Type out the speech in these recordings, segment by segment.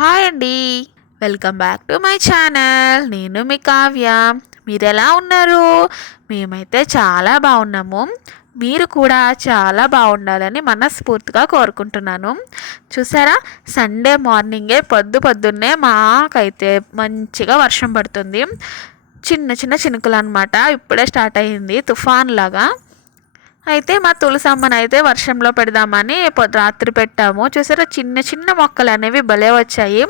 Hi అండి. Welcome back to my channel. నేను మీ కావ్య. మీరు ఎలా ఉన్నారు? మేమైతే చాలా బాగున్నాము. మీరు కూడా చాలా బాగుండాలని మనస్ఫూర్తిగా కోరుకుంటున్నాను. చూసారా, సండే మార్నింగే పొద్దున్నే మాకైతే మంచిగా వర్షం పడుతుంది. చిన్న చిన్న చినుకులు అనమాట. ఇప్పుడే స్టార్ట్ అయ్యింది తుఫాన్ లాగా. అయితే మా తులసమ్మని అయితే వర్షంలో పెడదామని రాత్రి పెట్టాము. చూసారా, చిన్న చిన్న మొక్కలు అనేవి భలే వచ్చాయి.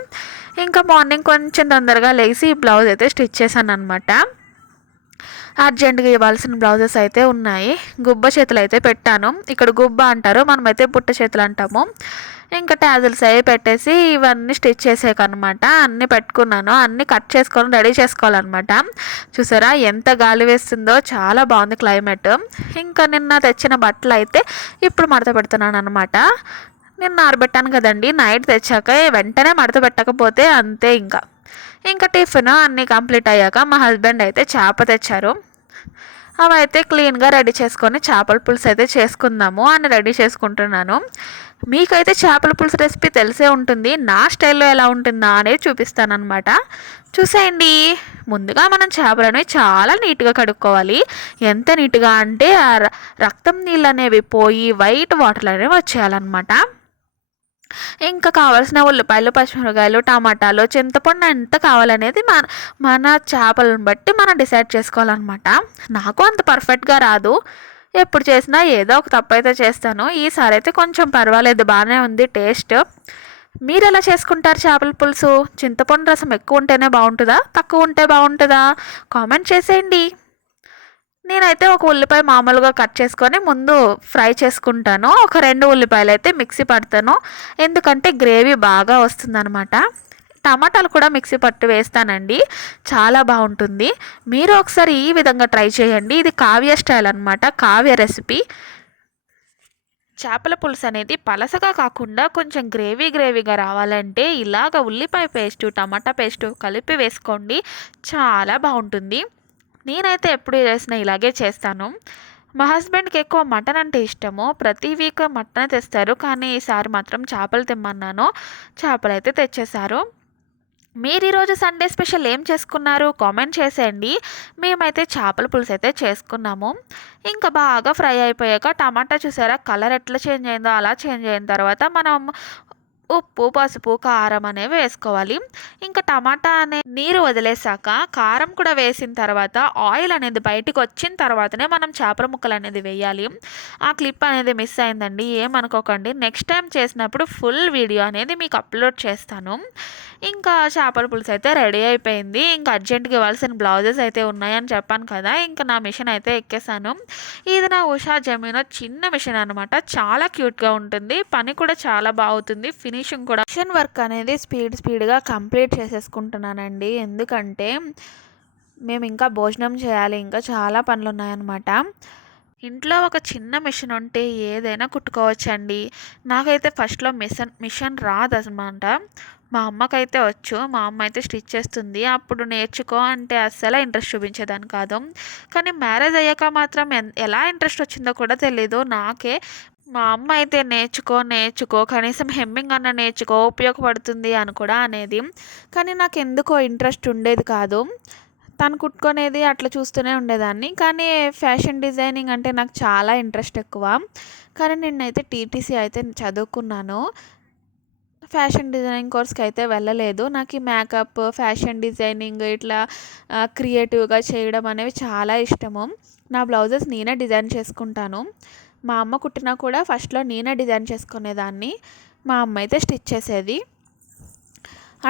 ఇంకా మార్నింగ్ కొంచెం తొందరగా లేచి ఈ బ్లౌజ్ అయితే స్టిచ్ చేశాను అనమాట. అర్జెంటుగా ఇవ్వాల్సిన బ్లౌజెస్ అయితే ఉన్నాయి. గుబ్బ చేతులు అయితే పెట్టాను. ఇక్కడ గుబ్బ అంటారు, మనమైతే బుట్ట చేతులు అంటాము. ఇంకా ట్యాజిల్స్ అవి పెట్టేసి ఇవన్నీ స్టిచ్ చేసేకనమాట. అన్నీ పెట్టుకున్నాను. అన్నీ కట్ చేసుకొని రెడీ చేసుకోవాలన్నమాట. చూసారా ఎంత గాలి వేస్తుందో, చాలా బాగుంది క్లైమేట్. ఇంకా నిన్న తెచ్చిన బట్టలు అయితే ఇప్పుడు మడత పెడుతున్నాను అనమాట. నిన్న ఆరబెట్టాను కదండి, నైట్ తెచ్చాక వెంటనే మడత పెట్టకపోతే అంతే. ఇంకా టిఫిన్ అన్నీ కంప్లీట్ అయ్యాక మా హస్బెండ్ అయితే చేప తెచ్చారు. అవి అయితే క్లీన్గా రెడీ చేసుకొని చేపల పులుసు అయితే చేసుకుందాము అని రెడీ చేసుకుంటున్నాను. మీకైతే చేపల పులుసు రెసిపీ తెలిసే ఉంటుంది. నా స్టైల్లో ఎలా ఉంటుందా అనేది చూపిస్తానమాట. చూసేయండి. ముందుగా మనం చేపలను చాలా నీట్గా కడుక్కోవాలి. ఎంత నీట్గా అంటే రక్తం నీళ్ళు అనేవి పోయి వైట్ వాటర్ అనేవి వచ్చేయాలన్నమాట. ఇంకా కావాల్సిన ఉల్లిపాయలు, పచ్చిమిరపకాయలు, టమాటాలు, చింతపండు ఎంత కావాలనేది మన చేపలను బట్టి మనం డిసైడ్ చేసుకోవాలన్నమాట. నాకు అంత పర్ఫెక్ట్గా రాదు. ఎప్పుడు చేసినా ఏదో ఒక తప్పు అయితే చేస్తాను. ఈసారి అయితే కొంచెం పర్వాలేదు, బాగానే ఉంది టేస్ట్. మీరు ఎలా చేసుకుంటారు చేపల పులుసు? చింతపండు రసం ఎక్కువ ఉంటేనే బాగుంటుందా, తక్కువ ఉంటే బాగుంటుందా? కామెంట్ చేసేయండి. నేనైతే ఒక ఉల్లిపాయ మామూలుగా కట్ చేసుకొని ముందు ఫ్రై చేసుకుంటాను. ఒక 2 ఉల్లిపాయలు అయితే మిక్సీ పడతాను, ఎందుకంటే గ్రేవీ బాగా వస్తుందన్నమాట. టమాటాలు కూడా మిక్సీ పట్టు వేస్తానండి, చాలా బాగుంటుంది. మీరు ఒకసారి ఈ విధంగా ట్రై చేయండి. ఇది కావ్య స్టైల్ అనమాట, కావ్య రెసిపీ. చేపల పులుసు అనేది పలసగా కాకుండా కొంచెం గ్రేవీగా రావాలంటే ఇలాగ ఉల్లిపాయ పేస్టు, టమాటా పేస్టు కలిపి వేసుకోండి, చాలా బాగుంటుంది. నేనైతే ఎప్పుడు చేసినా ఇలాగే చేస్తాను. మా హస్బెండ్కి ఎక్కువ మటన్ అంటే ఇష్టము. ప్రతి వీక్ మటన్ తెస్తారు, కానీ ఈసారి మాత్రం చేపలు తెమ్మన్నాను. చేపలు అయితే తెచ్చేశారు. మీరు ఈరోజు సండే స్పెషల్ ఏం చేసుకున్నారు? కామెంట్ చేసేయండి. మేమైతే చేపల పులుసు అయితే చేసుకున్నాము. ఇంకా బాగా ఫ్రై అయిపోయాక టమాటా చూసారా కలర్ ఎట్లా చేంజ్ అయిందో, అలా చేంజ్ అయిన తర్వాత మనం ఉప్పు, పసుపు, కారం అనేవి వేసుకోవాలి. ఇంకా టమాటా అనే నీరు వదిలేసాక కారం కూడా వేసిన తర్వాత ఆయిల్ అనేది బయటకు వచ్చిన తర్వాతనే మనం చేపల ముక్కలు అనేది వేయాలి. ఆ క్లిప్ అనేది మిస్ అయిందండి, ఏమనుకోకండి. నెక్స్ట్ టైం చేసినప్పుడు ఫుల్ వీడియో అనేది మీకు అప్లోడ్ చేస్తాను. ఇంకా చేపల పులుసు అయితే రెడీ అయిపోయింది. ఇంకా అర్జెంట్గా ఇవ్వాల్సిన బ్లౌజెస్ అయితే ఉన్నాయని చెప్పాను కదా, ఇంకా నా మిషన్ అయితే ఎక్కేసాను. ఇది నా ఉషా జమీనో చిన్న మిషన్ అనమాట. చాలా క్యూట్గా ఉంటుంది, పని కూడా చాలా బాగుంటుంది. ఫినిషింగ్ కూడా, మిషన్ వర్క్ అనేది స్పీడ్గా కంప్లీట్ చేసేసుకుంటున్నానండి. ఎందుకంటే మేము ఇంకా భోజనం చేయాలి, ఇంకా చాలా పనులు ఉన్నాయన్నమాట. ఇంట్లో ఒక చిన్న మిషన్ ఉంటే ఏదైనా కుట్టుకోవచ్చండి. నాకైతే ఫస్ట్లో మిషన్ రాదన్నమాట. మా అమ్మకైతే వచ్చు. మా అమ్మ అయితే స్టిచ్ చేస్తుంది. అప్పుడు నేర్చుకో అంటే అస్సలు ఇంట్రెస్ట్ చూపించేదాన్ని కాదు. కానీ మ్యారేజ్ అయ్యాక మాత్రం ఎలా ఇంట్రెస్ట్ వచ్చిందో కూడా తెలీదు నాకే. మా అమ్మ అయితే నేర్చుకో కనీసం హెమ్మింగ్ అన్న నేర్చుకో, ఉపయోగపడుతుంది అని కూడా అనేది. కానీ నాకు ఎందుకో ఇంట్రెస్ట్ ఉండేది కాదు. తను కుట్టుకునేది అట్లా చూస్తూనే ఉండేదాన్ని. కానీ ఫ్యాషన్ డిజైనింగ్ అంటే నాకు చాలా ఇంట్రెస్ట్ ఎక్కువ. కానీ నేనైతే టీటీసీ అయితే చదువుకున్నాను, ఫ్యాషన్ డిజైనింగ్ కోర్స్కి అయితే వెళ్ళలేదు. నాకు ఈ మేకప్, ఫ్యాషన్ డిజైనింగ్ ఇట్లా క్రియేటివ్గా చేయడం అనేవి చాలా ఇష్టము. నా బ్లౌజెస్ నేనే డిజైన్ చేసుకుంటాను. మా అమ్మ కుట్టినా కూడా ఫస్ట్లో నేనే డిజైన్ చేసుకునేదాన్ని, మా అమ్మ అయితే స్టిచ్ చేసేది.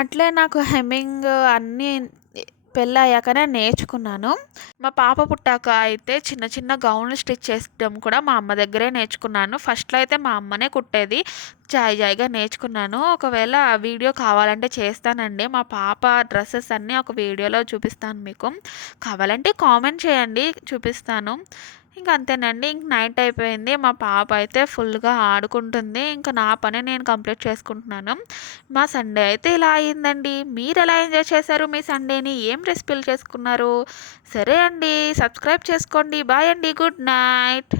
అట్లే నాకు హెమ్మింగ్ అన్నీ పెళ్ళి అయ్యాకనే నేర్చుకున్నాను. మా పాప పుట్టాక అయితే చిన్న చిన్న గౌన్లు స్టిచ్ చేయడం కూడా మా అమ్మ దగ్గరే నేర్చుకున్నాను. ఫస్ట్లో అయితే మా అమ్మనే కుట్టేది, జాయిగా నేర్చుకున్నాను. ఒకవేళ వీడియో కావాలంటే చేస్తానండి. మా పాప డ్రెస్సెస్ అన్నీ ఒక వీడియోలో చూపిస్తాను మీకు. కావాలంటే కామెంట్ చేయండి, చూపిస్తాను. ఇంకా అంతేనండి. ఇంక నైట్ అయిపోయింది. మా పాప అయితే ఫుల్గా ఆడుకుంటుంది. ఇంకా నా పని నేను కంప్లీట్ చేసుకుంటున్నాను. మా సండే అయితే ఇలా అయిందండి. మీరు ఎలా ఎంజాయ్ చేశారు మీ సండేని? ఏం రెసిపీలు చేసుకున్నారు? సరే అండి, సబ్స్క్రైబ్ చేసుకోండి. బాయ్ అండి, గుడ్ నైట్.